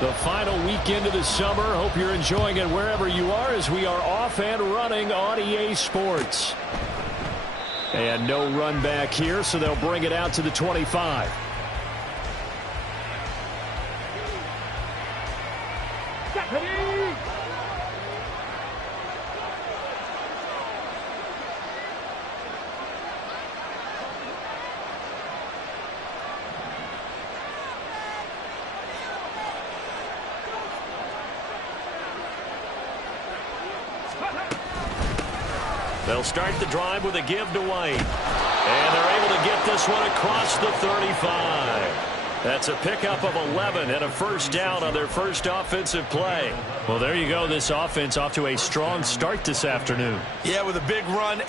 The final weekend of the summer. Hope you're enjoying it wherever you are as we are off and running on EA Sports. And no run back here, so they'll bring it out to the 25. They'll start the drive with a give to White. And they're able to get this one across the 35. That's a pickup of 11 and a first down on their first offensive play. Well, there you go. This offense off to a strong start this afternoon. Yeah, with a big run.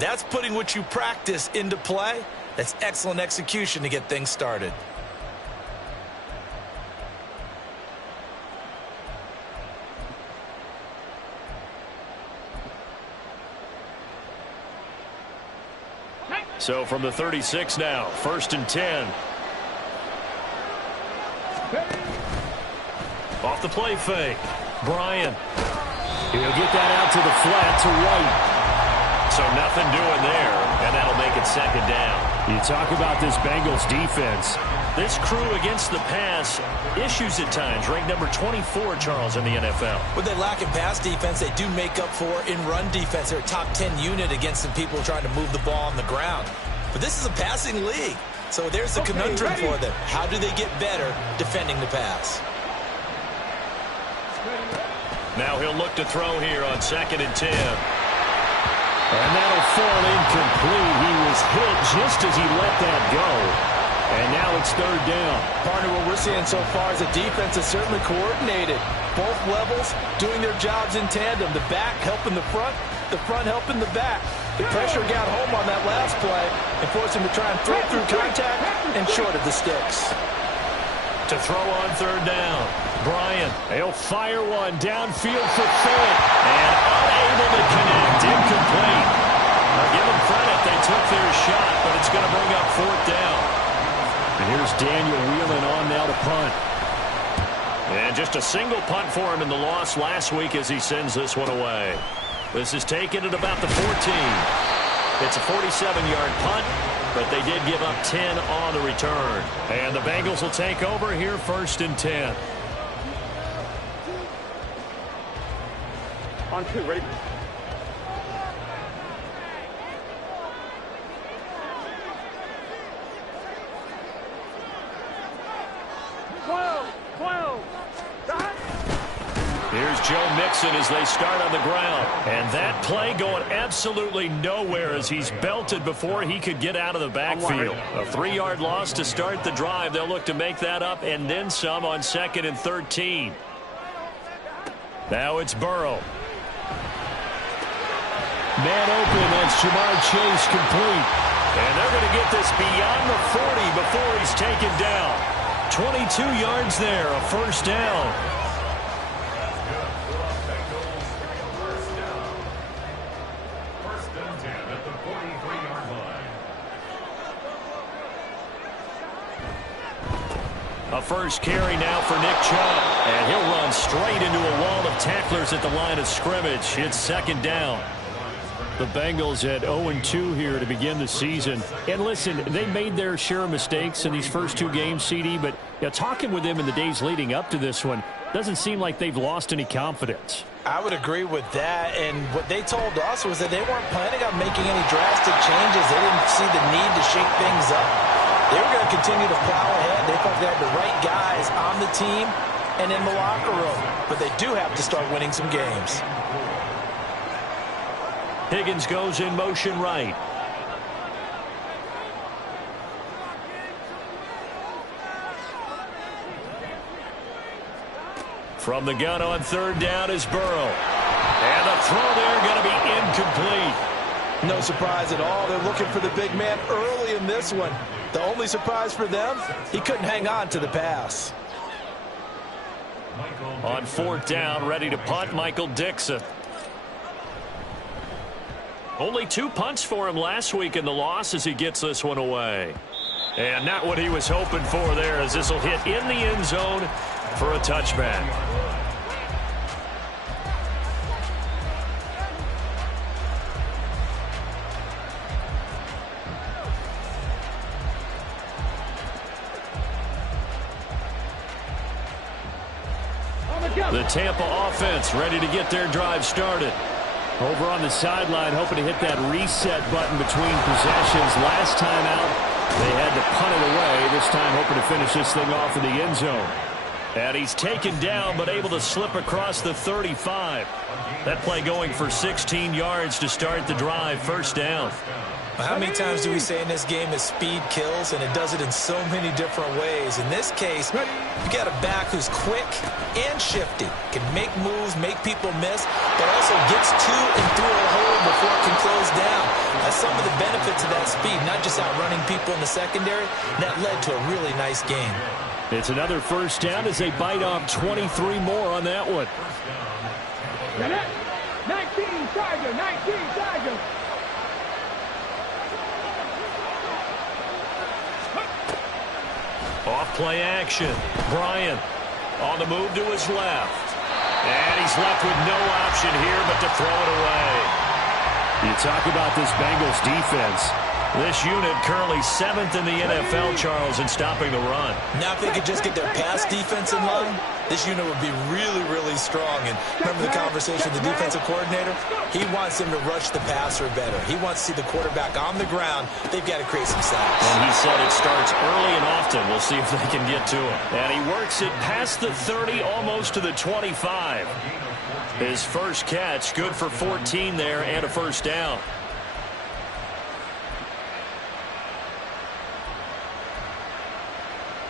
That's putting what you practice into play. That's excellent execution to get things started. So from the 36 now, 1st and 10. Off the play fake. Bryant. He'll get that out to the flat to White. So nothing doing there, and that'll make it 2nd down. You talk about this Bengals defense. This crew against the pass, issues at times. Ranked number 24, Charles, in the NFL. When they lack in pass defense, they do make up for in run defense. They're a top 10 unit against some people trying to move the ball on the ground. But this is a passing league. So there's the conundrum for them. How do they get better defending the pass? Now he'll look to throw here on 2nd and 10. And that'll fall incomplete. He was hit just as he let that go. And now it's 3rd down. Partner, what we're seeing so far is the defense is certainly coordinated. Both levels doing their jobs in tandem. The back helping the front helping the back. The pressure got home on that last play and forced him to try and throw through contact and shorted the sticks. To throw on 3rd down. Bryant, he'll fire one downfield for Fant. And unable to connect, incomplete. I'll give them credit, they took their shot, but it's going to bring up 4th down. And here's Daniel wheeling on now to punt. And just a single punt for him in the loss last week as he sends this one away. This is taken at about the 14. It's a 47-yard punt, but they did give up 10 on the return. And the Bengals will take over here 1st and 10. On 2, ready? Here's Joe Mixon as they start on the ground. And that play going absolutely nowhere as he's belted before he could get out of the backfield. A 3-yard loss to start the drive. They'll look to make that up and then some on 2nd and 13. Now it's Burrow. Man open, that's Jamar Chase complete. And they're going to get this beyond the 40 before he's taken down. 22 yards there, a 1st down. A first carry now for Nick Chubb. And he'll run straight into a wall of tacklers at the line of scrimmage. It's 2nd down. The Bengals at 0-2 here to begin the season. And listen, they made their share of mistakes in these first 2 games, CD, but talking with them in the days leading up to this one, doesn't seem like they've lost any confidence. I would agree with that, and what they told us was that they weren't planning on making any drastic changes. They didn't see the need to shake things up. They were going to continue to plow ahead. They thought they had the right guys on the team and in the locker room, but they do have to start winning some games. Higgins goes in motion right. From the gun on third down is Burrow. And the throw there going to be incomplete. No surprise at all. They're looking for the big man early in this one. The only surprise for them, he couldn't hang on to the pass. On fourth down, ready to punt, Michael Dixon. Only 2 punts for him last week in the loss as he gets this one away. And not what he was hoping for there, as this will hit in the end zone for a touchback. The Tampa offense ready to get their drive started. Over on the sideline, hoping to hit that reset button between possessions. Last time out, they had to punt it away. This time hoping to finish this thing off in the end zone. And he's taken down, but able to slip across the 35. That play going for 16 yards to start the drive. First down. How many times do we say in this game that speed kills, and it does it in so many different ways? In this case, you got a back who's quick and shifty, can make moves, make people miss, but also gets to and through a hole before it can close down. That's some of the benefits of that speed, not just outrunning people in the secondary. That led to a really nice game. It's another first down as they bite off 23 more on that one. 19 Tiger, 19 Tiger. Off play action. Bryant on the move to his left. And he's left with no option here but to throw it away. You talk about this Bengals defense. This unit currently 7th in the NFL, Charles, in stopping the run. Now if they could just get their pass defense in line, this unit would be really, really strong. And remember the conversation with the defensive coordinator? He wants them to rush the passer better. He wants to see the quarterback on the ground. They've got to create some sacks. And he said it starts early and often. We'll see if they can get to him. And he works it past the 30, almost to the 25. His first catch, good for 14 there and a first down.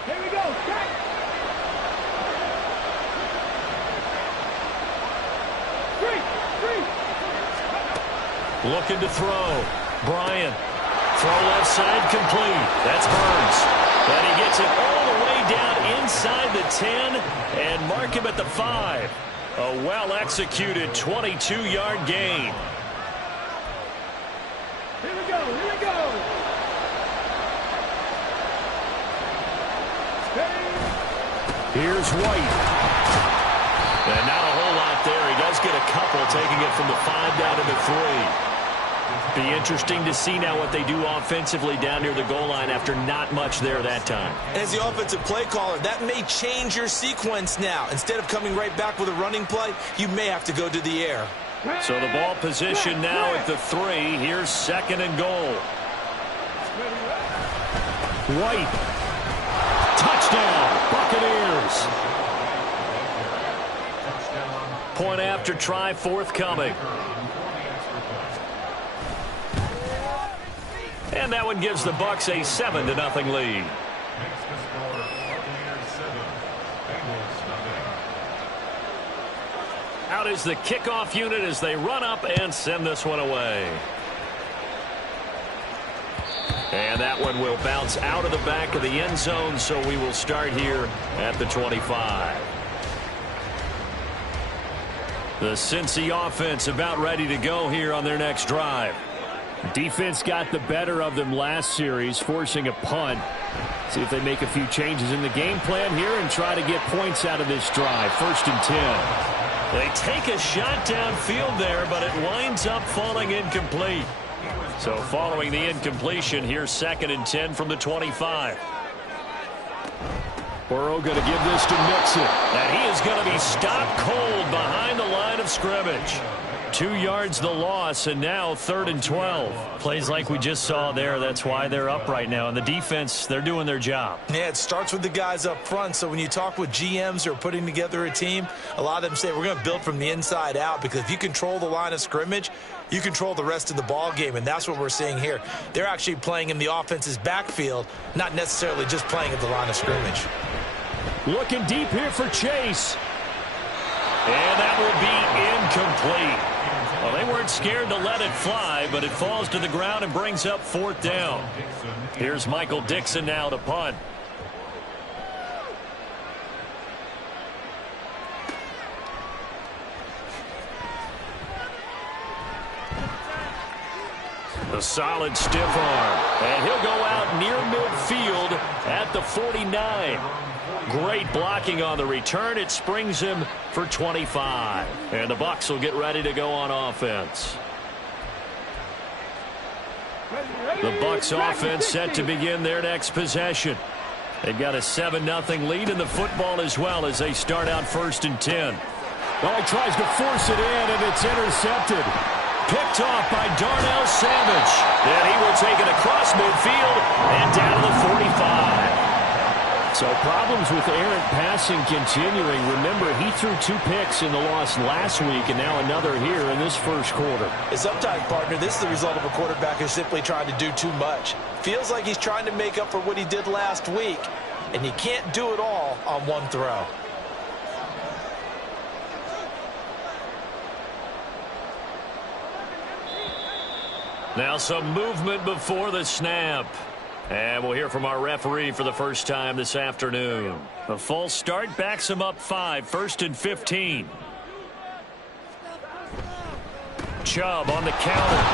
Here we go. Check. Three. Looking to throw. Bryant. Throw left side complete. That's Burns. And he gets it all the way down inside the 10 and mark him at the 5. A well-executed 22-yard gain. Here we go. Here's White. And not a whole lot there. He does get a couple, taking it from the 5 down to the 3. Be interesting to see now what they do offensively down near the goal line after not much there that time. And as the offensive play caller, that may change your sequence now. Instead of coming right back with a running play, you may have to go to the air. So the ball position now at the 3. Here's 2nd and goal. White. Touchdown, Buccaneers. Point after try forthcoming. And that one gives the Bucs a 7-0 lead. Out is the kickoff unit as they run up and send this one away. And that one will bounce out of the back of the end zone, so we will start here at the 25. The Cincy offense about ready to go here on their next drive. Defense got the better of them last series, forcing a punt. See if they make a few changes in the game plan here and try to get points out of this drive. 1st and 10. They take a shot downfield there, but it winds up falling incomplete. So following the incompletion, here's 2nd and 10 from the 25. Burrow going to give this to Mixon. And he is going to be stopped cold behind the line of scrimmage. 2 yards the loss, and now 3rd and 12. Plays like we just saw there. That's why they're up right now. And the defense, they're doing their job. Yeah, it starts with the guys up front. So when you talk with GMs who are putting together a team, a lot of them say we're going to build from the inside out, because if you control the line of scrimmage, you control the rest of the ball game, and that's what we're seeing here. They're actually playing in the offense's backfield, not necessarily just playing at the line of scrimmage. Looking deep here for Chase. And that will be incomplete. Well, they weren't scared to let it fly, but it falls to the ground and brings up 4th down. Here's Michael Dixon now to punt. A solid stiff arm. And he'll go out near midfield at the 49. Great blocking on the return. It springs him for 25. And the Bucs will get ready to go on offense. The Bucs offense set to begin their next possession. They've got a 7-0 lead in the football as well as they start out 1st and 10. Well, he tries to force it in, and it's intercepted. Picked off by Darnell Savage. Then he will take it across midfield and down to the 45. So problems with errant passing continuing. Remember, he threw 2 picks in the loss last week and now another here in this first quarter. And sometimes, partner, this is the result of a quarterback who's simply trying to do too much. Feels like he's trying to make up for what he did last week, and he can't do it all on one throw. Now some movement before the snap. And we'll hear from our referee for the first time this afternoon. A false start backs him up 5, 1st and 15. Chubb on the counter.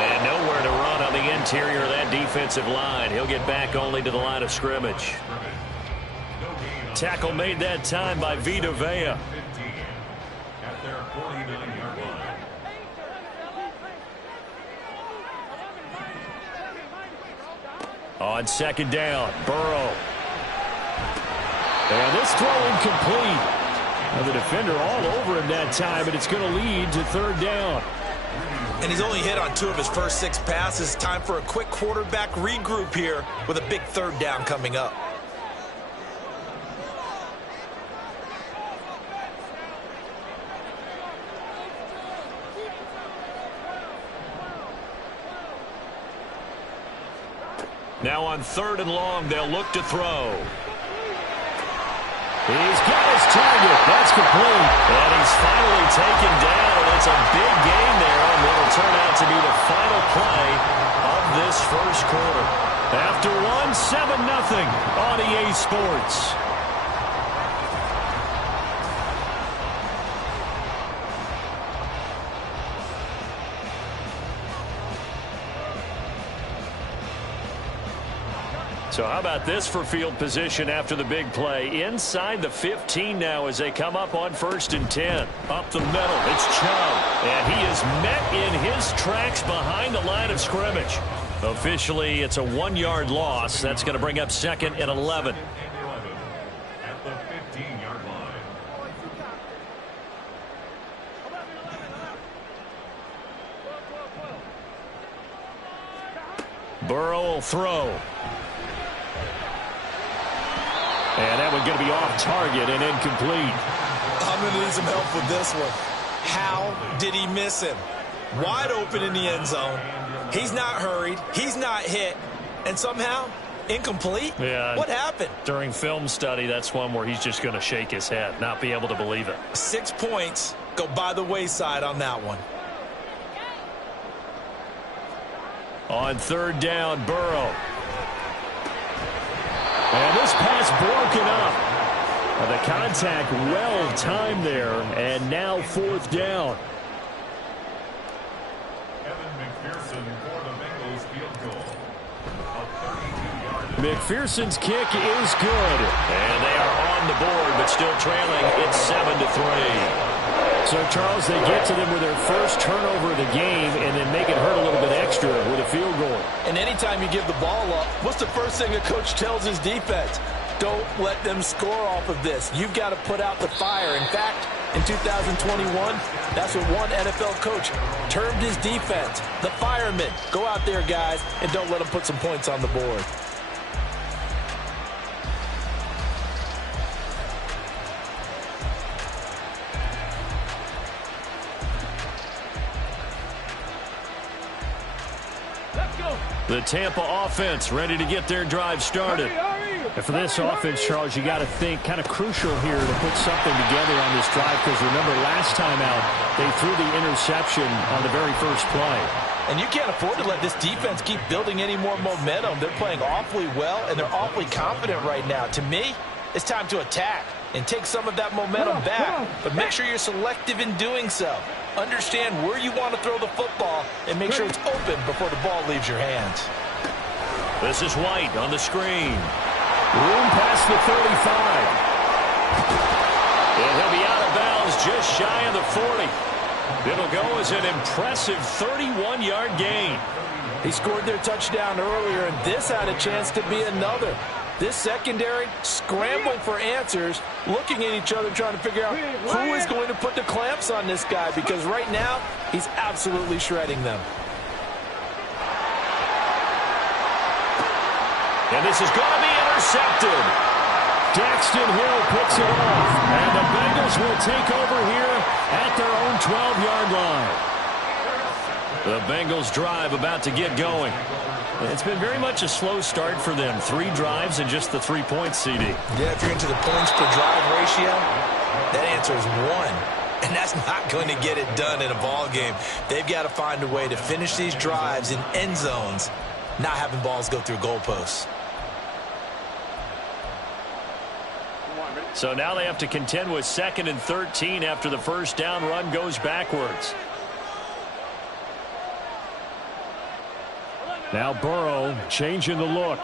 And nowhere to run on the interior of that defensive line. He'll get back only to the line of scrimmage. Tackle made that time by Vita Vea. On 2nd down, Burrow. And this throw incomplete. Now the defender all over him that time, but it's going to lead to 3rd down. And he's only hit on 2 of his first 6 passes. Time for a quick quarterback regroup here with a big 3rd down coming up. Now on 3rd and long, they'll look to throw. He's got his target. That's complete. And he's finally taken down, and it's a big gain there on what will turn out to be the final play of this first quarter. After one, 7-0 on EA Sports. So how about this for field position after the big play? Inside the 15 now as they come up on 1st and 10. Up the middle, it's Chubb. And he is met in his tracks behind the line of scrimmage. Officially, it's a 1-yard loss. That's going to bring up 2nd and 11. At the 15-yard line. Burrow will throw. And that one's going to be off target and incomplete. I'm going to need some help with this one. How did he miss him? Wide open in the end zone. He's not hurried. He's not hit. And somehow, incomplete? Yeah. What happened? During film study, that's one where he's just going to shake his head, not be able to believe it. 6 points go by the wayside on that one. On 3rd down, Burrow. And this pass broken up. The contact well timed there, and now 4th down. Evan McPherson for the Bengals field goal. A 32-yard. McPherson's kick is good. And they are on the board, but still trailing. It's 7-3. So, Charles, they get to them with their first turnover of the game and then make it hurt a little bit extra with a field goal. And anytime you give the ball up, what's the first thing a coach tells his defense? Don't let them score off of this. You've got to put out the fire. In fact, in 2021, that's what one NFL coach termed his defense. The firemen. Go out there, guys, and don't let them put some points on the board. Let's go. The Tampa offense ready to get their drive started. Hurry, hurry. And for this offense, Charles, you got to think kind of crucial here to put something together on this drive, because remember last time out they threw the interception on the very first play. And you can't afford to let this defense keep building any more momentum. They're playing awfully well, and they're awfully confident right now. To me, it's time to attack and take some of that momentum back, but make sure you're selective in doing so. Understand where you want to throw the football and make sure it's open before the ball leaves your hands. This is White on the screen. Room past the 35. And he'll be out of bounds just shy of the 40. It'll go as an impressive 31-yard gain. He scored their touchdown earlier, and this had a chance to be another. This secondary scrambling for answers, looking at each other, trying to figure out who is going to put the clamps on this guy, because right now he's absolutely shredding them. And this is going to be intercepted. Daxton Hill picks it off, and the Bengals will take over here at their own 12-yard line. The Bengals drive about to get going. It's been very much a slow start for them. 3 drives and just the 3 points, CD. Yeah, if you're into the points per drive ratio, that answer is 1. And that's not going to get it done in a ball game. They've got to find a way to finish these drives in end zones, not having balls go through goalposts. So now they have to contend with 2nd and 13 after the first down run goes backwards. Now Burrow changing the look.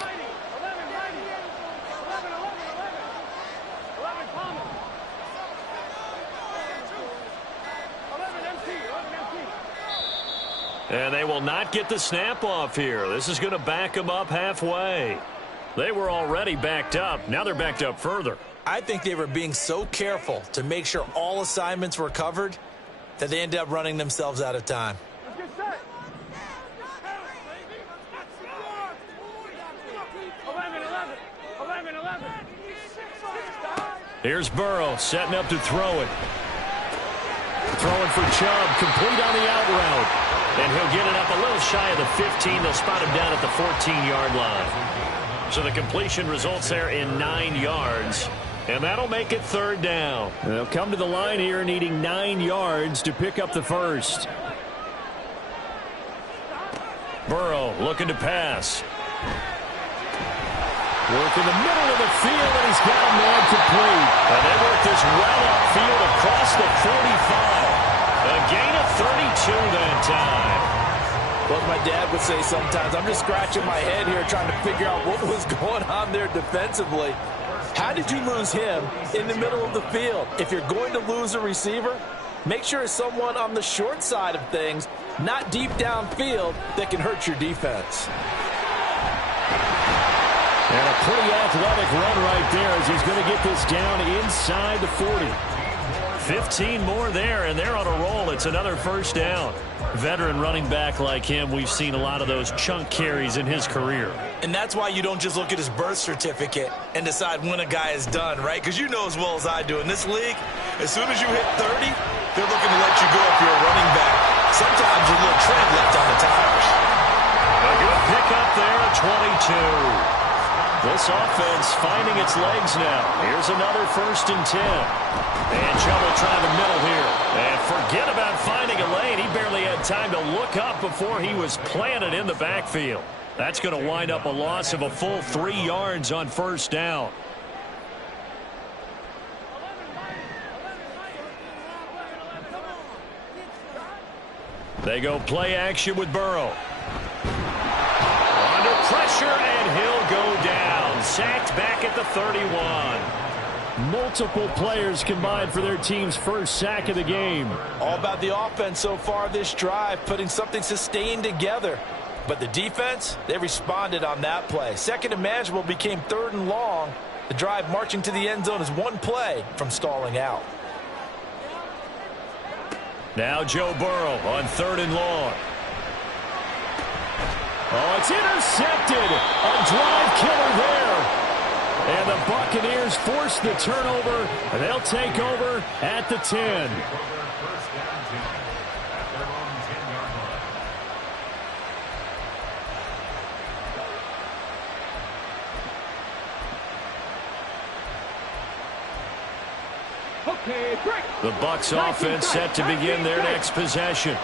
And they will not get the snap off here. This is going to back them up halfway. They were already backed up. Now they're backed up further. I think they were being so careful to make sure all assignments were covered that they ended up running themselves out of time. Here's Burrow setting up to throw it. Throwing for Chubb, complete on the out route. And he'll get it up a little shy of the 15. They'll spot him down at the 14-yard line. So the completion results there in 9 yards. And that'll make it 3rd down. They'll come to the line here needing 9 yards to pick up the first. Burrow looking to pass. Work in the middle of the field, and he's got a man complete. And they work this well upfield across the 45. A gain of 32 that time. What my dad would say sometimes, I'm just scratching my head here trying to figure out what was going on there defensively. How did you lose him in the middle of the field? If you're going to lose a receiver, make sure it's someone on the short side of things, not deep downfield, that can hurt your defense. And a pretty athletic run right there as he's going to get this down inside the 40. 15 more there, and they're on a roll. It's another first down. Veteran running back like him, we've seen a lot of those chunk carries in his career. And that's why you don't just look at his birth certificate and decide when a guy is done, right? Because you know as well as I do, in this league, as soon as you hit 30, they're looking to let you go if you're a running back. Sometimes a little tread left on the tires. A good pickup there at 22. This offense finding its legs now. Here's another 1st and 10. And Chubb will try the middle here. And forget about finding a lane. He barely had time to look up before he was planted in the backfield. That's going to wind up a loss of a full 3 yards on 1st down. They go play action with Burrow. Under pressure, and he'll go down. Sacked back at the 31. Multiple players combined for their team's first sack of the game. All about the offense so far this drive, putting something sustained together. But the defense, they responded on that play. 2nd and manageable became 3rd and long. The drive marching to the end zone is 1 play from stalling out. Now Joe Burrow on 3rd and long. Oh, it's intercepted. A drive killer there. And the Buccaneers force the turnover, and they'll take over at the 10. Okay, break. The Bucs offense set to begin their next possession.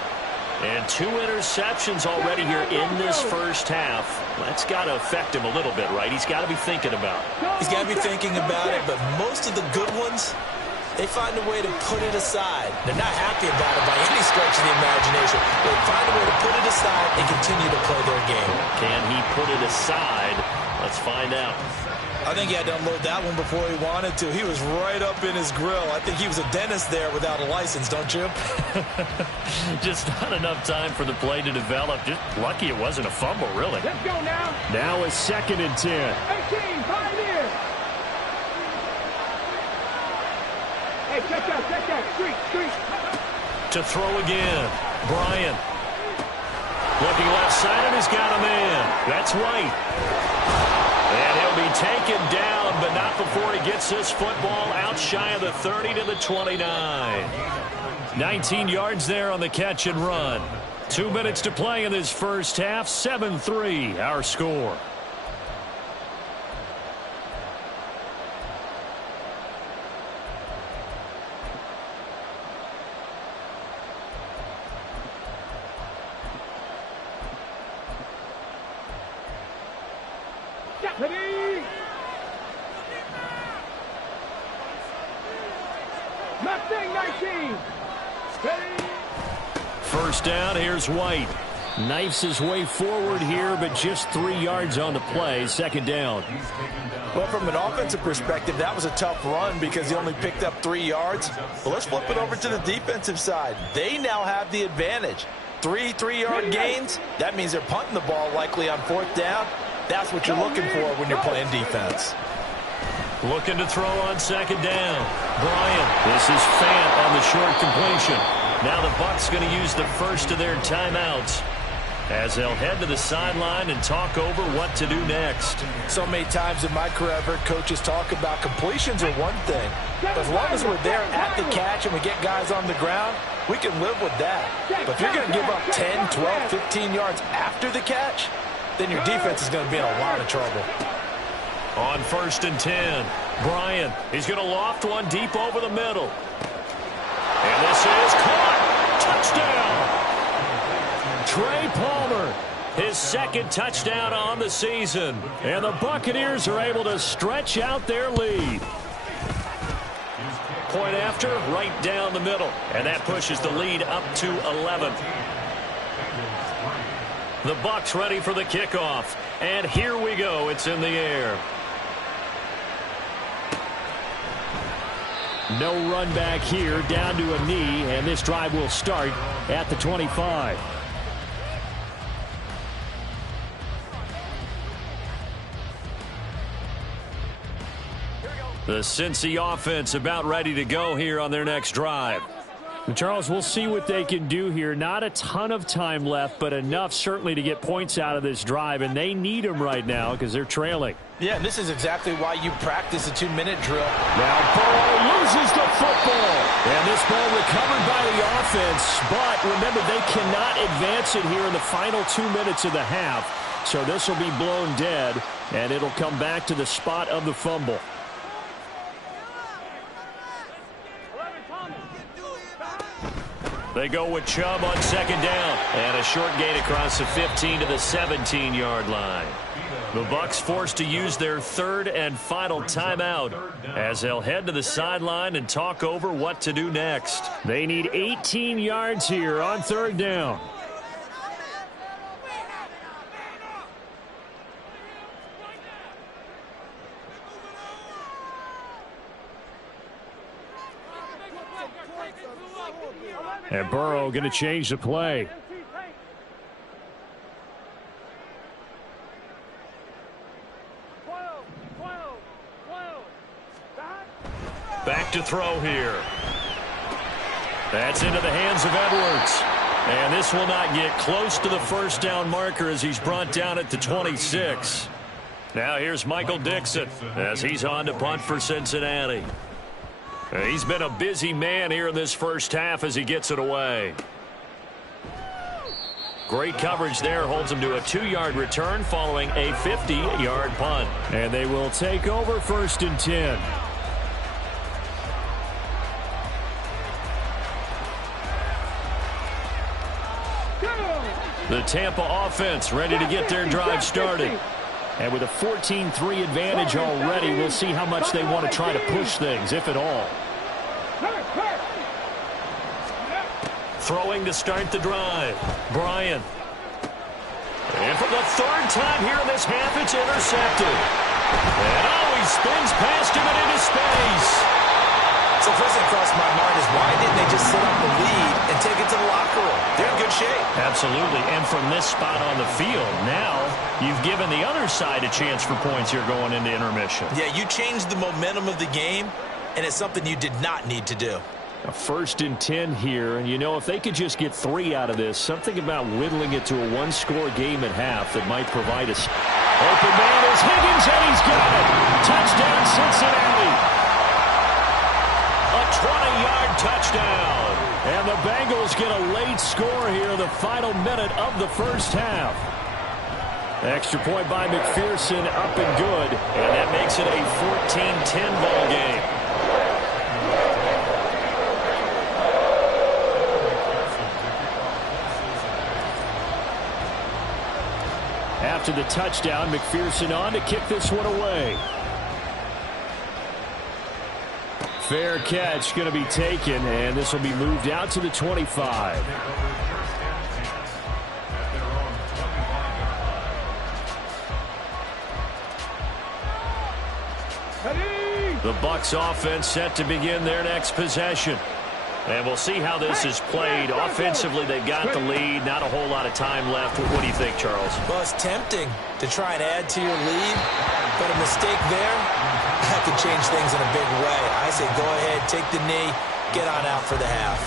And 2 interceptions already here in this first half. That's got to affect him a little bit, right? He's got to be thinking about it. He's got to be thinking about it, but most of the good ones, they find a way to put it aside. They're not happy about it by any stretch of the imagination. They find a way to put it aside and continue to play their game. Can he put it aside? Let's find out. I think he had to unload that one before he wanted to. He was right up in his grill. I think he was a dentist there without a license, don't you? Just not enough time for the play to develop. Just lucky it wasn't a fumble, really. Let's go now. Now it's 2nd and 10. 18, Pioneer. Hey, check that. Street. To throw again. Bryant. Looking left side, and he's got a man. That's White. And he'll be taken down, but not before he gets this football out shy of the 30 to the 29. 19 yards there on the catch and run. 2 minutes to play in this first half. 7-3 our score. Ready. Mustang 19. Ready. First down, here's White. Knifes his way forward here, but just 3 yards on the play. 2nd down. Well, from an offensive perspective, that was a tough run because he only picked up 3 yards. But let's flip it over to the defensive side. They now have the advantage. 3 3-yard gains. That means they're punting the ball likely on 4th down. That's what you're looking for when you're playing defense. Looking to throw on 2nd down. Bryant. This is Fant on the short completion. Now the Bucs going to use the first of their timeouts as they'll head to the sideline and talk over what to do next. So many times in my career, I've heard coaches talk about completions are one thing. But as long as we're there at the catch and we get guys on the ground, we can live with that. But if you're going to give up 10, 12, 15 yards after the catch, then your defense is going to be in a lot of trouble. On 1st and 10, Bryant. He's going to loft one deep over the middle. And this is caught. Touchdown. Trey Palmer, his 2nd touchdown on the season. And the Buccaneers are able to stretch out their lead. Point after, right down the middle. And that pushes the lead up to 11. The Bucs ready for the kickoff. And here we go. It's in the air. No run back here, down to a knee, and this drive will start at the 25. The Cincy offense about ready to go here on their next drive. Charles, we'll see what they can do here. Not a ton of time left, but enough certainly to get points out of this drive, and they need them right now because they're trailing. Yeah, and this is exactly why you practice a 2-minute drill. Now Burrow loses the football. And this ball recovered by the offense, but remember, they cannot advance it here in the final 2 minutes of the half. So this will be blown dead, and it'll come back to the spot of the fumble. They go with Chubb on 2nd down. And a short gain across the 15 to the 17-yard line. The Bucs forced to use their 3rd and final timeout as they'll head to the sideline and talk over what to do next. They need 18 yards here on 3rd down. And Burrow going to change the play. Back to throw here. That's into the hands of Edwards. And this will not get close to the 1st down marker as he's brought down at the 26. Now here's Michael Dixon as he's on to punt for Cincinnati. He's been a busy man here in this first half as he gets it away. Great coverage there, holds him to a 2-yard return following a 50-yard punt. And they will take over 1st and 10. The Tampa offense ready to get their drive started. And with a 14-3 advantage already, we'll see how much they want to try to push things, if at all. Throwing to start the drive. Bryant. And for the third time here in this half, it's intercepted. And he spins past him and into space. So first thing crossed my mind is why didn't they just sit on the lead and take it to the locker room? They're in good shape. Absolutely. And from this spot on the field, now you've given the other side a chance for points here going into intermission. Yeah, you changed the momentum of the game, and it's something you did not need to do. A 1st and 10 here, and you know, if they could just get 3 out of this, something about whittling it to a one-score game at half that might provide us. Open man is Higgins, and he's got it. Touchdown, Cincinnati. A 20-yard touchdown. And the Bengals get a late score here in the final minute of the first half. Extra point by McPherson, up and good. And that makes it a 14-10 ball game. After the touchdown, McPherson on to kick this one away. Fair catch going to be taken, and this will be moved out to the 25. The Bucs offense set to begin their next possession. And we'll see how this is played. Offensively, they've got the lead. Not a whole lot of time left. What do you think, Charles? Well, it's tempting to try and add to your lead, but a mistake there, that could change things in a big way. I say go ahead, take the knee, get on out for the half.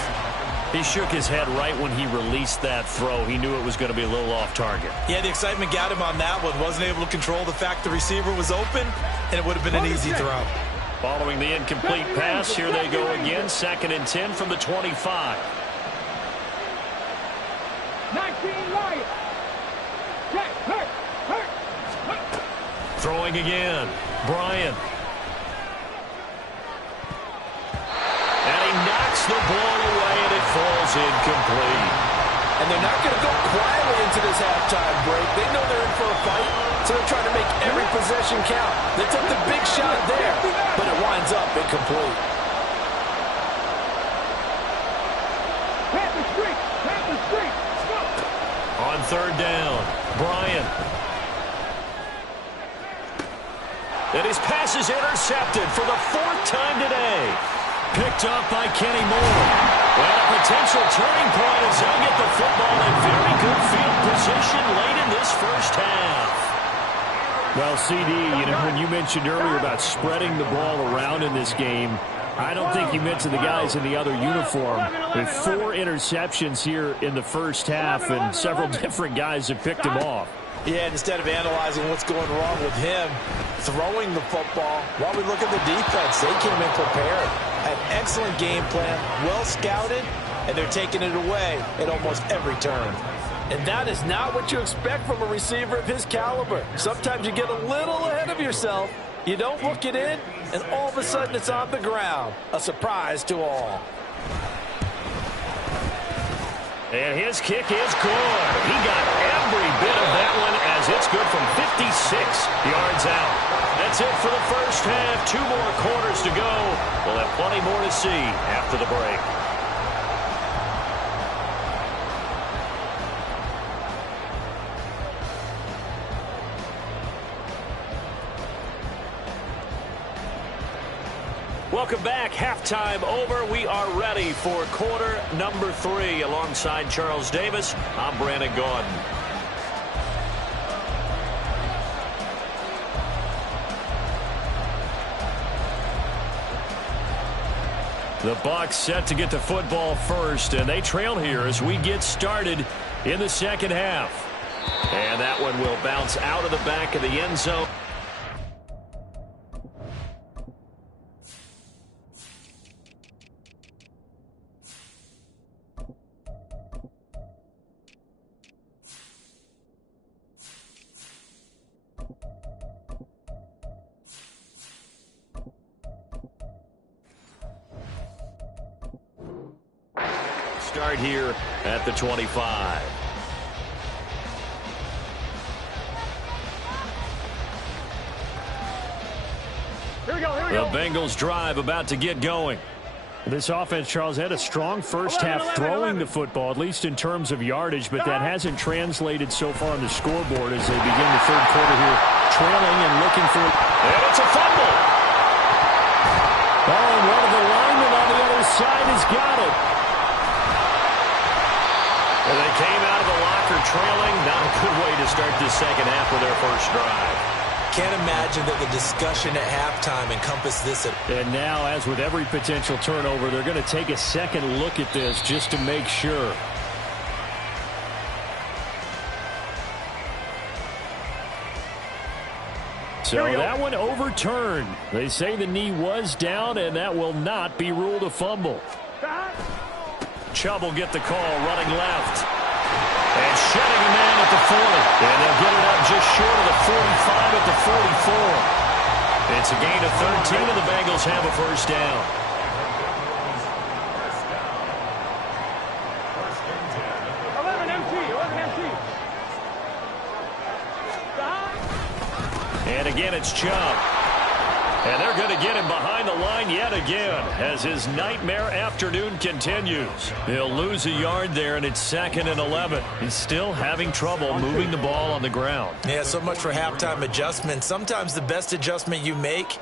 He shook his head right when he released that throw. He knew it was going to be a little off target. Yeah, the excitement got him on that one. Wasn't able to control the fact the receiver was open, and it would have been an easy throw. Following the incomplete pass, here they go again. 2nd and 10 from the 25. 19 Lions. Check, hurt. Throwing again. Bryant. And he knocks the ball away, and it falls incomplete. And they're not going to go quietly into this halftime break. They know they're in for a fight, so they're trying to make every possession count. They took the big shot there, but it winds up incomplete. Panther Street. Go. On 3rd down, Bryant. And his pass is intercepted for the 4th time today. Picked up by Kenny Moore. Well, a potential turning point as they'll get the football in very good field position late in this first half. Well, CD, you know, when you mentioned earlier about spreading the ball around in this game, I don't think you meant to the guys in the other uniform. With 4 interceptions here in the first half, and several different guys have picked him off. Yeah, and instead of analyzing what's going wrong with him, throwing the football, while we look at the defense, they came in prepared. Had excellent game plan, well scouted, and they're taking it away at almost every turn. And that is not what you expect from a receiver of his caliber. Sometimes you get a little ahead of yourself, you don't look it in, and all of a sudden it's on the ground. A surprise to all. And his kick is good. He got every bit of that one as it's good from 56 yards out. That's it for the first half. 2 more quarters to go. We'll have plenty more to see after the break. Welcome back. Halftime over. We are ready for quarter number 3. Alongside Charles Davis, I'm Brandon Gaudin. The Bucs set to get the football first, and they trail here as we get started in the second half. And that one will bounce out of the back of the end zone. Start here at the 25. The Bengals drive about to get going. This offense, Charles, had a strong first half throwing the football, at least in terms of yardage, but that hasn't translated so far on the scoreboard as they begin the third quarter here, trailing and looking for it. And it's a fumble. Oh, and one of the linemen on the other side has got it. And they came out of the locker trailing. Not a good way to start this second half with their first drive. Can't imagine that the discussion at halftime encompassed this. And now, as with every potential turnover, they're going to take a second look at this just to make sure. So that one overturned. They say the knee was down, and that will not be ruled a fumble. Chubb will get the call running left. And shedding a man at the 40. And they'll get it up just short of the 45 at the 44. It's a gain of 13, and the Bengals have a first down. And again, it's Chubb. And they're going to get him behind the line yet again as his nightmare afternoon continues. He'll lose a yard there, and it's 2nd and 11. He's still having trouble moving the ball on the ground. Yeah, so much for halftime adjustment. Sometimes the best adjustment you make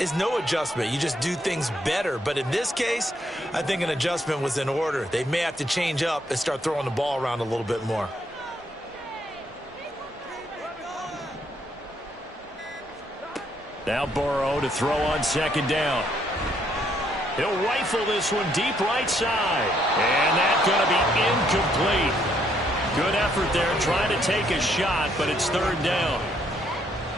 is no adjustment. You just do things better. But in this case, I think an adjustment was in order. They may have to change up and start throwing the ball around a little bit more. Now Burrow to throw on second down. He'll rifle this one deep right side. And that's going to be incomplete. Good effort there trying to take a shot, but it's third down.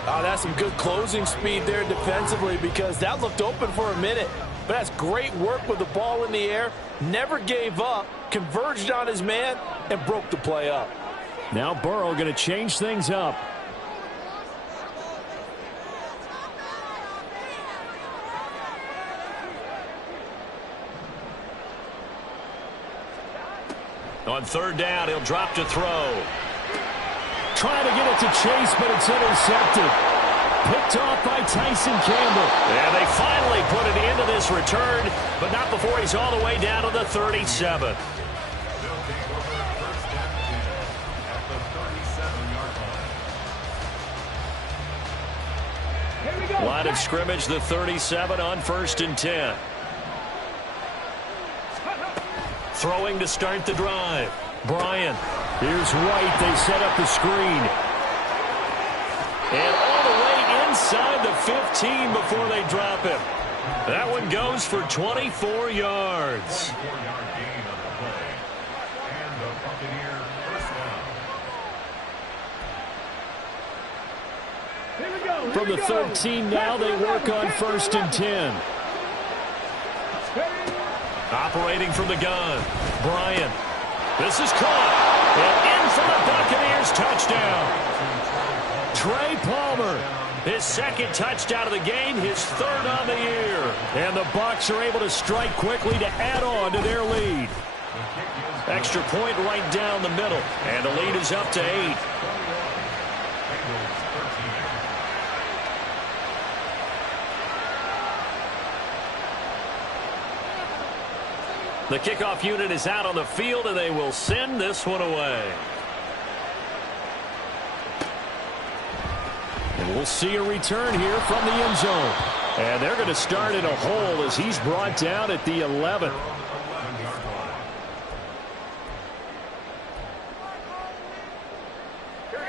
Oh, that's some good closing speed there defensively because that looked open for a minute. But that's great work with the ball in the air. Never gave up, converged on his man, and broke the play up. Now Burrow going to change things up. On third down, he'll drop to throw. Trying to get it to Chase, but it's intercepted. Picked off by Tyson Campbell. And they finally put an end to this return, but not before he's all the way down to the 37. Line of scrimmage, the 37 on 1st and 10. Throwing to start the drive. Bryant. Here's White. They set up the screen. And all the way inside the 15 before they drop him. That one goes for 24 yards. From the 13 now, they work on 1st and 10. Operating from the gun. Bryant. This is caught. And in for the Buccaneers touchdown. Trey Palmer. His second touchdown of the game, his third on the year. And the Bucs are able to strike quickly to add on to their lead. Extra point right down the middle. And the lead is up to 8. The kickoff unit is out on the field, and they will send this one away. And we'll see a return here from the end zone. And they're going to start in a hole as he's brought down at the 11.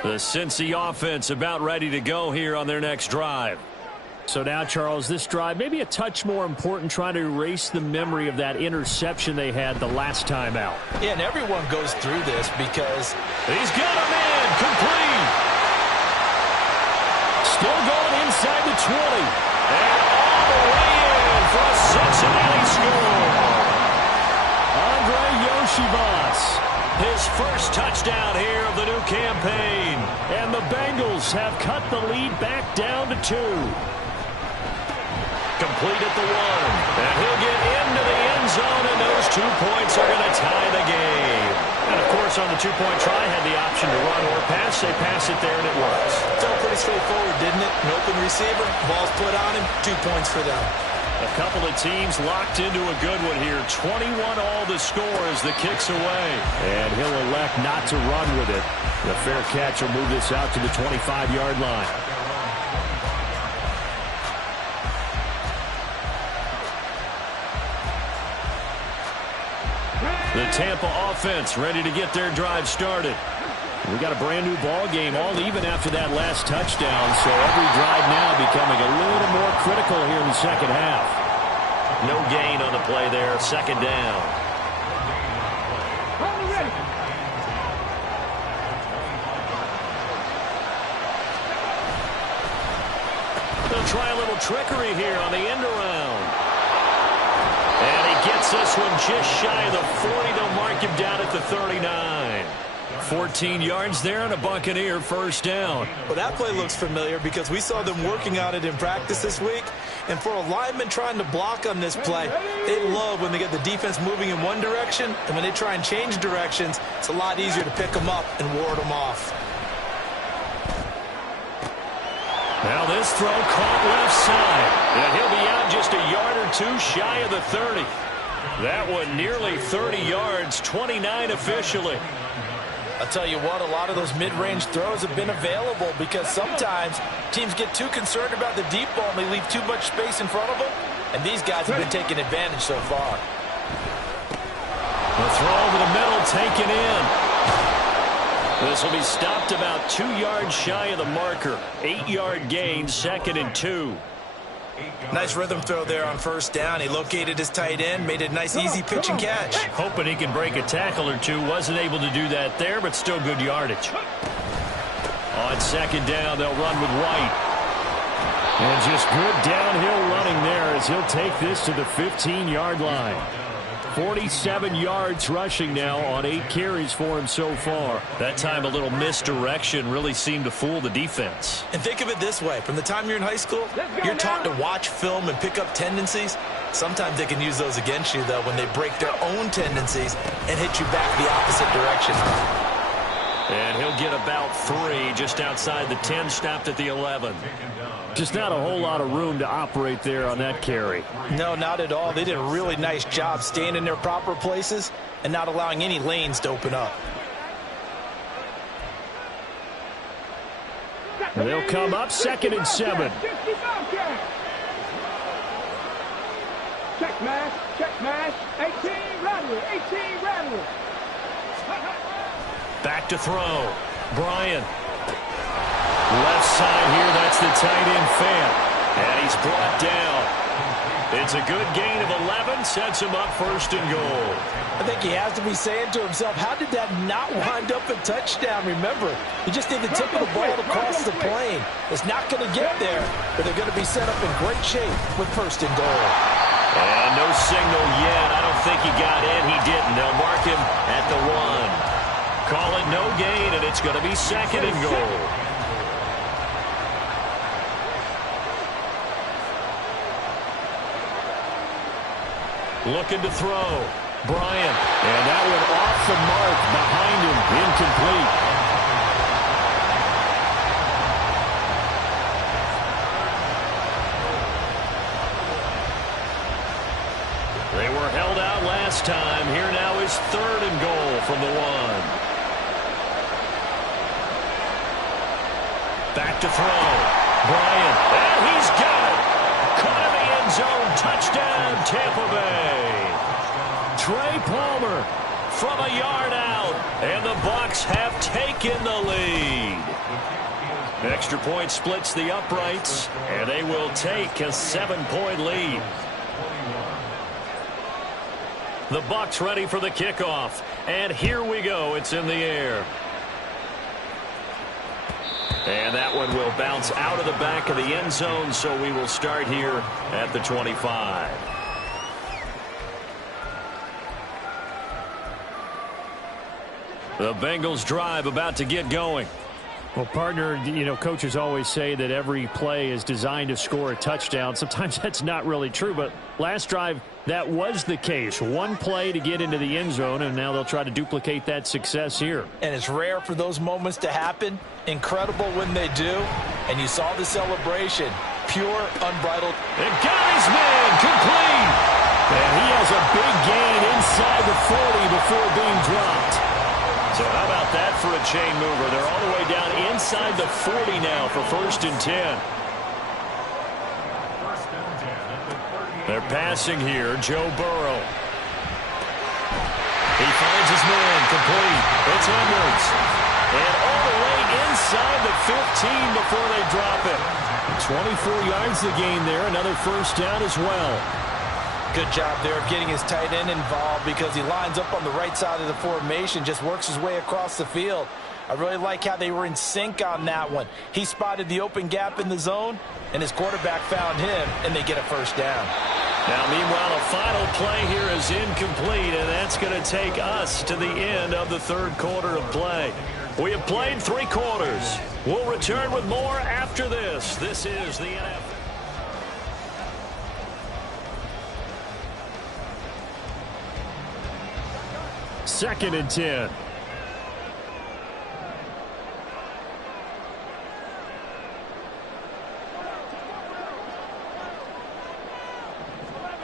The Cincy offense about ready to go here on their next drive. So now, Charles, this drive maybe a touch more important, trying to erase the memory of that interception they had the last time out. Yeah, and everyone goes through this because he's got a man complete. Still going inside the 20. And all the way in for a Cincinnati score. Andre Yoshivas. His first touchdown here of the new campaign. And the Bengals have cut the lead back down to 2. Complete at the 1. And he'll get into the end zone, and those 2 points are going to tie the game. And, of course, on the two-point try had the option to run or pass. They pass it there, and it works. Felt pretty straightforward, didn't it? An open receiver, ball's put on him, 2 points for them. A couple of teams locked into a good one here. 21 all the score as the kick's away. And he'll elect not to run with it. The fair catch will move this out to the 25-yard line. The Tampa offense ready to get their drive started. We got a brand new ball game, all even after that last touchdown, so every drive now becoming a little more critical here in the second half. No gain on the play there, second down. Ready. They'll try a little trickery here on the end around. And he gets this one just shy of the 40. They'll mark him down at the 39. 14 yards there and a Buccaneer first down. Well, that play looks familiar because we saw them working on it in practice this week. And for a lineman trying to block on this play, they love when they get the defense moving in one direction. And when they try and change directions, it's a lot easier to pick them up and ward them off. Now this throw caught left side. And he'll be out just a yard or two shy of the 30. That one nearly 30 yards, 29 officially. I'll tell you what, a lot of those mid-range throws have been available because sometimes teams get too concerned about the deep ball and they leave too much space in front of them. And these guys have been taking advantage so far. The throw over the middle, taken in. This will be stopped about 2 yards shy of the marker. 8-yard gain, 2nd and 2. Nice rhythm throw there on first down. He located his tight end, made a nice easy pitch and catch. Hoping he can break a tackle or two. Wasn't able to do that there, but still good yardage. On second down, they'll run with White. And just good downhill running there as he'll take this to the 15-yard line. 47 yards rushing now on 8 carries for him so far. That time a little misdirection really seemed to fool the defense. And think of it this way. From the time you're in high school, you're taught to watch film and pick up tendencies. Sometimes they can use those against you, though, when they break their own tendencies and hit you back the opposite direction. And he'll get about 3 just outside the 10, stopped at the 11. Just not a whole lot of room to operate there on that carry. No, not at all. They did a really nice job staying in their proper places and not allowing any lanes to open up. They'll come up 2nd and 7. Check mash, 18 Rattler, 18 Rattler. Back to throw. Bryant. Left side here, that's the tight end Fant. And he's brought down. It's a good gain of 11, sets him up 1st and goal. I think he has to be saying to himself, how did that not wind up a touchdown? Remember, he just need the tip of the ball to cross the plane. It's not going to get there, but they're going to be set up in great shape with 1st and goal. And no signal yet. I don't think he got in. He didn't. They'll mark him at the 1. Call it no gain, and it's going to be 2nd and goal. Looking to throw. Bryant. And that one off the mark behind him. Incomplete. They were held out last time. Here now is 3rd and goal from the 1. Back to throw. Bryant. And he's got it. Caught in the end zone. Touchdown, Tampa Bay. Trey Palmer from a yard out. And the Bucs have taken the lead. Extra point splits the uprights. And they will take a 7-point lead. The Bucs ready for the kickoff. And here we go. It's in the air. And that one will bounce out of the back of the end zone, so we will start here at the 25. The Bengals drive about to get going. Well, partner, you know, coaches always say that every play is designed to score a touchdown. Sometimes that's not really true, but last drive, that was the case. One play to get into the end zone, and now they'll try to duplicate that success here. And it's rare for those moments to happen. Incredible when they do. And you saw the celebration. Pure, unbridled. And got his man complete. And he has a big gain inside the 40 before being dropped. So how about that for a chain mover? They're all the way down inside the 40 now for 1st and 10. They're passing here. Joe Burrow. He finds his man complete. It's Edwards. And all the way inside the 15 before they drop it. 24 yards to gain there. Another 1st down as well. Good job there of getting his tight end involved because he lines up on the right side of the formation, just works his way across the field. I really like how they were in sync on that one. He spotted the open gap in the zone, and his quarterback found him, and they get a 1st down. Now, meanwhile, a final play here is incomplete, and that's going to take us to the end of the 3rd quarter of play. We have played 3 quarters. We'll return with more after this. This is the NFL. 2nd and 10.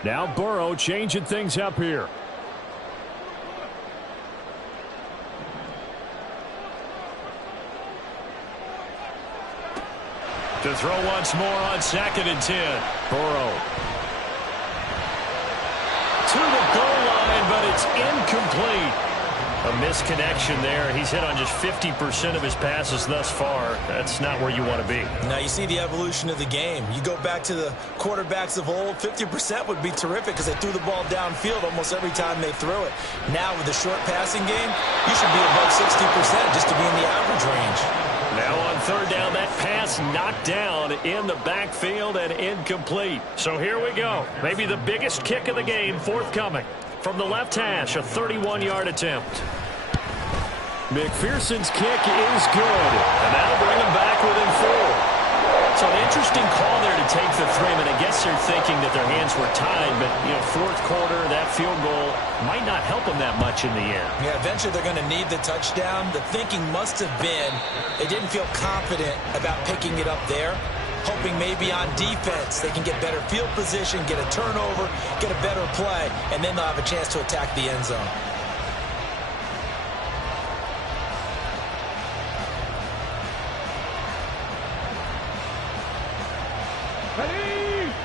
Now Burrow changing things up here. To throw once more on 2nd and 10. Burrow. To the goal line, but it's incomplete. A misconnection there. He's hit on just 50% of his passes thus far. That's not where you want to be. Now you see the evolution of the game. You go back to the quarterbacks of old, 50% would be terrific because they threw the ball downfield almost every time they threw it. Now with the short passing game, you should be above 60% just to be in the average range. Now on 3rd down, that pass knocked down in the backfield and incomplete. So here we go. Maybe the biggest kick of the game forthcoming. From the left hash, a 31-yard attempt. McPherson's kick is good. And that'll bring him back within 4. So an interesting call there to take the 3. And I guess they're thinking that their hands were tied. But, you know, 4th quarter, that field goal might not help them that much in the air. Yeah, eventually they're going to need the touchdown. The thinking must have been they didn't feel confident about picking it up there. Hoping maybe on defense they can get better field position, get a turnover, get a better play, and then they'll have a chance to attack the end zone.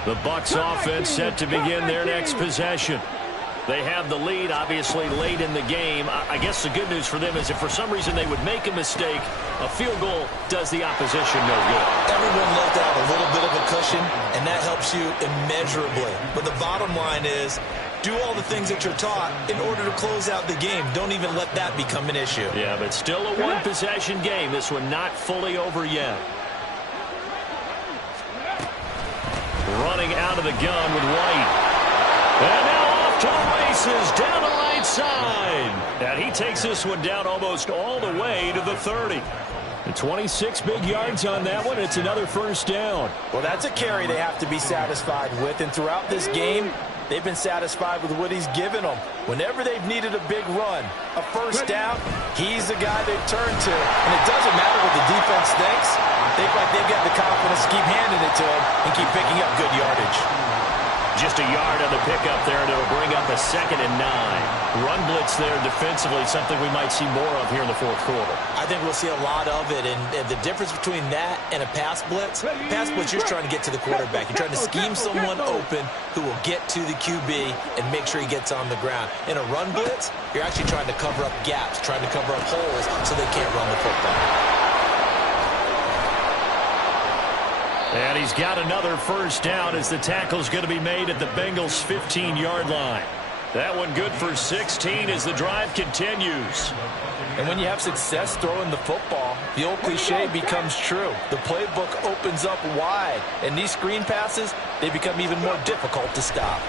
The Bucs offense set to begin their next possession. They have the lead, obviously, late in the game. I guess the good news for them is if for some reason they would make a mistake, a field goal does the opposition no good. Everyone loved to have a little bit of a cushion, and that helps you immeasurably. But the bottom line is, do all the things that you're taught in order to close out the game. Don't even let that become an issue. Yeah, but still a one-possession game. This one not fully over yet. Running out of the gun with White. And now off to the races down the right side. And he takes this one down almost all the way to the 30. And 26 big yards on that one. It's another 1st down. Well, that's a carry they have to be satisfied with. And throughout this game, they've been satisfied with what he's given them. Whenever they've needed a big run, a 1st down, he's the guy they've turned to. And it doesn't matter what the defense thinks. They feel like they've got the confidence to keep handing it to him and keep picking up good yardage. Just a yard on the pickup there, and it'll bring up a 2nd and 9. Run blitz there defensively, something we might see more of here in the 4th quarter. I think we'll see a lot of it, and the difference between that and a pass blitz, you're trying to get to the quarterback. You're trying to scheme someone open who will get to the QB and make sure he gets on the ground. In a run blitz, you're actually trying to cover up gaps, trying to cover up holes so they can't run the football. And he's got another 1st down as the tackle's going to be made at the Bengals' 15-yard line. That one good for 16 as the drive continues. And when you have success throwing the football, the old cliche becomes true. The playbook opens up wide, and these screen passes, they become even more difficult to stop.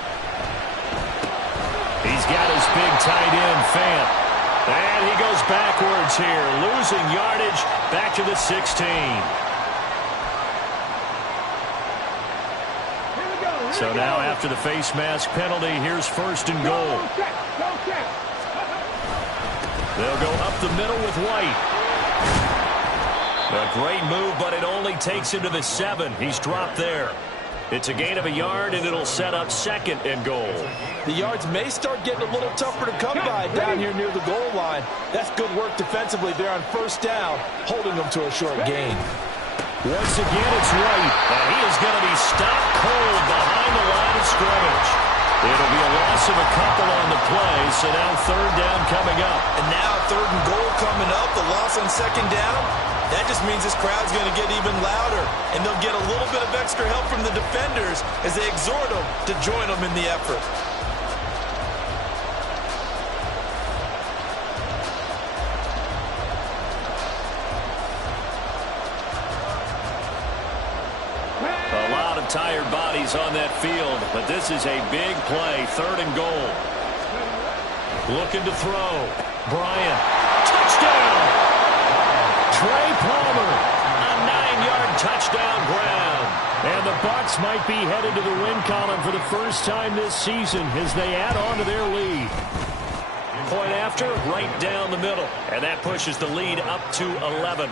He's got his big tight end, Fant. And he goes backwards here, losing yardage back to the 16. So now after the face mask penalty, here's first and goal. They'll go up the middle with White. A great move, but it only takes him to the 7. He's dropped there. It's a gain of a yard, and it'll set up second and goal. The yards may start getting a little tougher to come by down here near the goal line. That's good work defensively there on first down, holding them to a short gain. Once again, it's White, and he is going to be stopped cold behind the line of scrimmage. It'll be a loss of a couple on the play, so now third down coming up. And now third and goal coming up, the loss on second down. That just means this crowd's going to get even louder, and they'll get a little bit of extra help from the defenders as they exhort them to join them in the effort. A lot of tired bodies on that field, but this is a big play, third and goal. Looking to throw. Bryant. Touchdown! Trey Palmer, a 9-yard touchdown grab. And the Bucs might be headed to the win column for the first time this season as they add on to their lead. Point after, right down the middle. And that pushes the lead up to 11.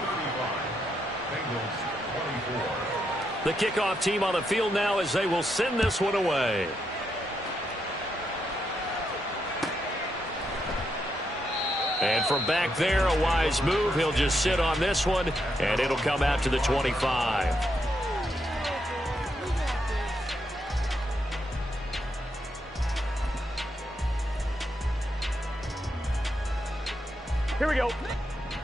The kickoff team on the field now as they will send this one away. And from back there, a wise move. He'll just sit on this one, and it'll come out to the 25. Here we go.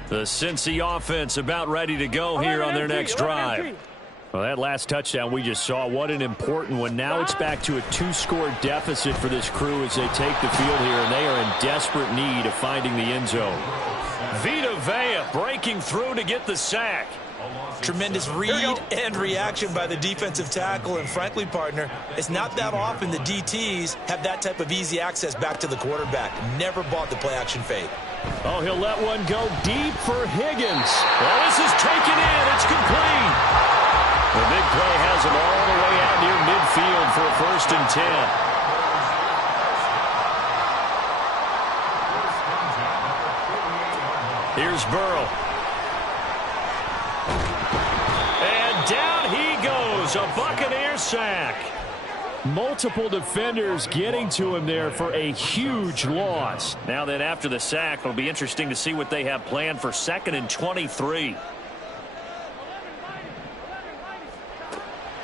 The Cincy offense about ready to go here on their next drive. Well, that last touchdown we just saw, what an important one. Now it's back to a 2-score deficit for this crew as they take the field here, and they are in desperate need of finding the end zone. Vita Vea breaking through to get the sack. Tremendous read and reaction by the defensive tackle, and frankly, partner, it's not that often the DTs have that type of easy access back to the quarterback. Never bought the play-action fake. Oh, he'll let one go deep for Higgins. Well, this is taken in. It's complete. The big play has him all the way out near midfield for a first and 10. Here's Burrow. And down he goes. A Buccaneer sack. Multiple defenders getting to him there for a huge loss. Now that after the sack, it'll be interesting to see what they have planned for second and 23.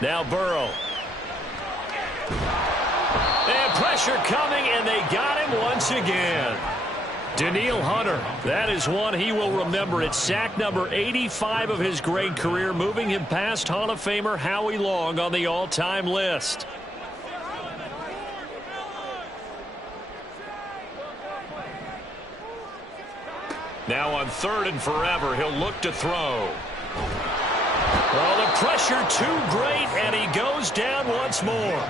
Now Burrow. And pressure coming, and they got him once again. Danielle Hunter, that is one he will remember. It's sack number 85 of his great career, moving him past Hall of Famer Howie Long on the all-time list. Now on third and forever, he'll look to throw. Well, the pressure too great, and he goes down once more.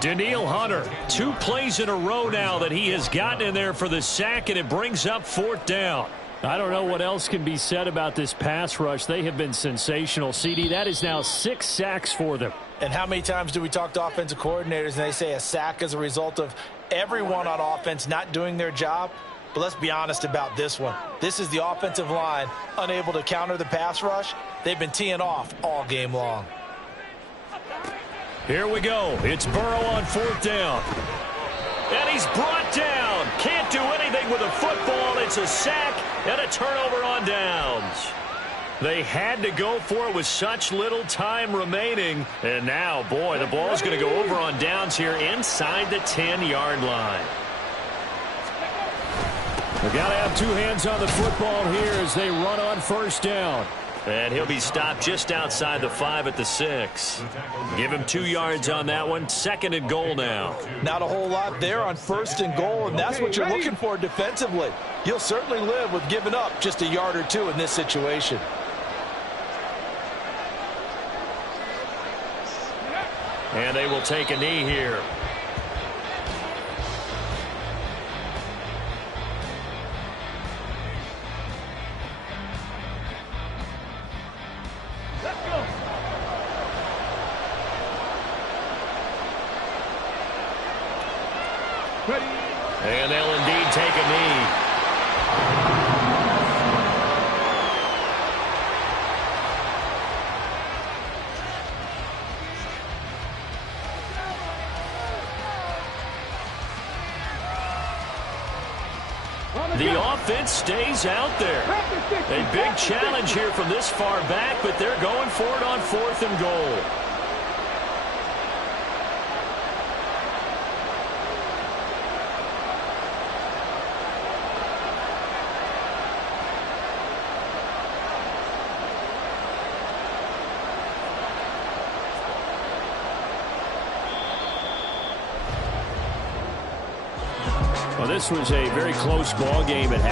Danielle Hunter, 2 plays in a row now that he has gotten in there for the sack, and it brings up fourth down. I don't know what else can be said about this pass rush. They have been sensational. CD, that is now 6 sacks for them. And how many times do we talk to offensive coordinators and they say a sack is a result of everyone on offense not doing their job? But let's be honest about this one. This is the offensive line unable to counter the pass rush. They've been teeing off all game long. Here we go. It's Burrow on fourth down. And he's brought down. Can't do anything with a football. It's a sack and a turnover on downs. They had to go for it with such little time remaining. And now, boy, the ball's going to go over on downs here inside the 10-yard line. They've got to have 2 hands on the football here as they run on first down. And he'll be stopped just outside the 5 at the 6. Give him 2 yards on that one. Second and goal now. Not a whole lot there on first and goal, and that's what you're looking for defensively. You'll certainly live with giving up just a yard or 2 in this situation. And they will take a knee here. Ready. And they'll indeed take a knee. The offense stays out there. A big challenge here from this far back, but they're going for it on 4th and goal. Well, this was a very close ball game at